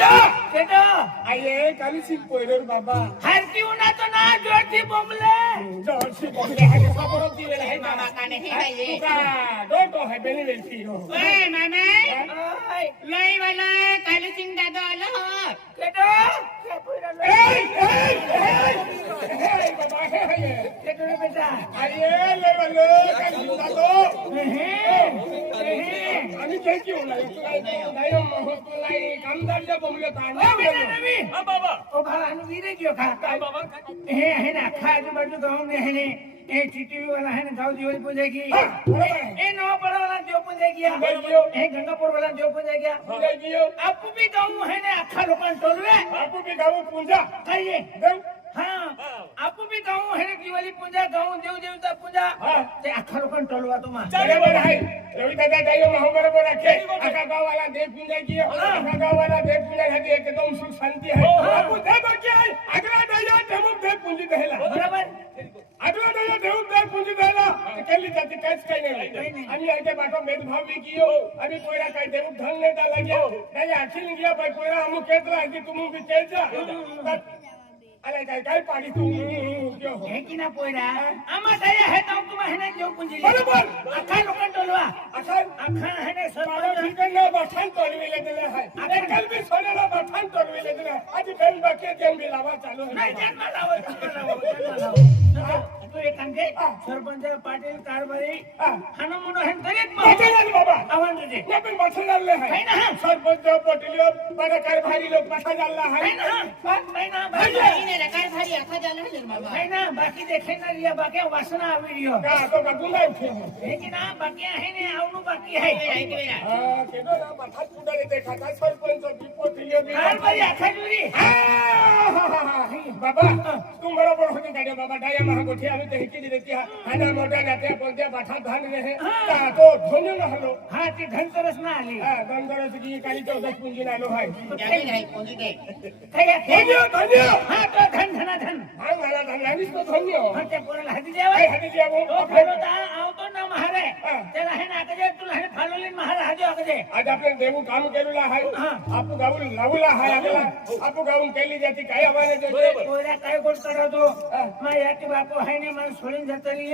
भैया केटो आये काली सिक पोइलर बाबा हरती उना तो ना जोरती बोंबले जोरसी बोंबले हाय खबर दिले हाय मामा काने हे बाई का डोटो हाय बेली वेलती हो ओय मामा ओय लई वाला कालू सिंग दादा आलो हो केटो ए बाबा हे केटो रे बेटा आये ले वाले काली दादो आणि काय की होला नाही महत्वलाई कामदारच्या बोंबले ताणे ओ बेटा रवि हां बाबा ओ भाला नु वीरे गयो खा काय बाबा हे है ना खा जो बाजू गांव में है ने ए टीटीवी वाला है ना गांव दिवाली पूजा की ए नो बड़ा वाला देव पूजा किया ए गंगापुर वाला देव पूजा किया आपको भी गांव है ना अखा लोकां टोलवे आपको भी गाव पूजा कहिए देव हाँ आपको भी गांव है ना दिवाली पूजा गांव देव देवता पूजा ते अखा लोकां टोलवा तो मा बरोबर आहे रवी दादा जायो मग बरोबर आहे आका गावाला देव पूजा किया आका गावाला देव पूजा साठी एकदम सुख शांती आहे आपको देव बाकी आहे अगला दया देव देव पूजी देला बरोबर अगला दया देव पूजी देला केली जाते काहीच काही नाही आणि याच्या पाठो भेदभाव बी कियो आणि कोयरा काय देव धन नाही दाला गया नाही अखिल गया पण कोयरा हम केतरा की तुम भी केजा अरे काय पाडी तू क्यों है कि ना पोयरा आमा दया है तो तुम है ना देव पूजी बरोबर अखा लोकां टोलवा अखा है ना मारो सरपंच ठिकाणा बठाण तोडविले दिले आहे आता कल भी सोनेला बठाण तोडविले दिले आज बेल बाकी देम बी लावा चालू आहे नाही जन्म लाव तू एक काम के सरपंच पाटील कारभारी हानो मुंडो है तरीत बठाण बाबा आव्हान दे ये पण बठाण झाले है आहे ना सरपंच पाटील बडा कारभारी लोक बठाण झाला है ना आहे है ना भाई ने काय भारी आखा जानो है मामा है ना बाकी देखे ना रिया बाकी वासना आवी रियो का तो बगुंदा उठे है कि ना बाकी है ने आवनु बाकी है हां केदो ना बठाण पुढे देखा का सरपंच बिपोटिलियो बी कारभारी आखा जुरी बाबा तुम बरोबर होते गाडी बाबा डाया महागोठी आम्ही ते हिकी देती हाना मोठा नात्या कोणत्या बाठा धान रहे का तो धन्य न हलो हा ती धनतरस ना आली हां धनगरस की काली 14 पुंजी आलो हाय जाने नाही कोणी दे धन्य हा तो धन धना धन हां मला धन्य तो धन्य हा ते पोराला हाती द्यावा काय हाती द्यावो तो फालोता आवतो ना महारे त्याला है ना कजे तुला है फालोली महारे हाजो अकजे आज आपण देऊ काम केलेला आहे आपू गाऊन लावला आहे आपला आपू गाऊन केली जाती काय आवाज येते पोरा काय गोष्ट करतो मग याची बापू है ने मला सोडून जातली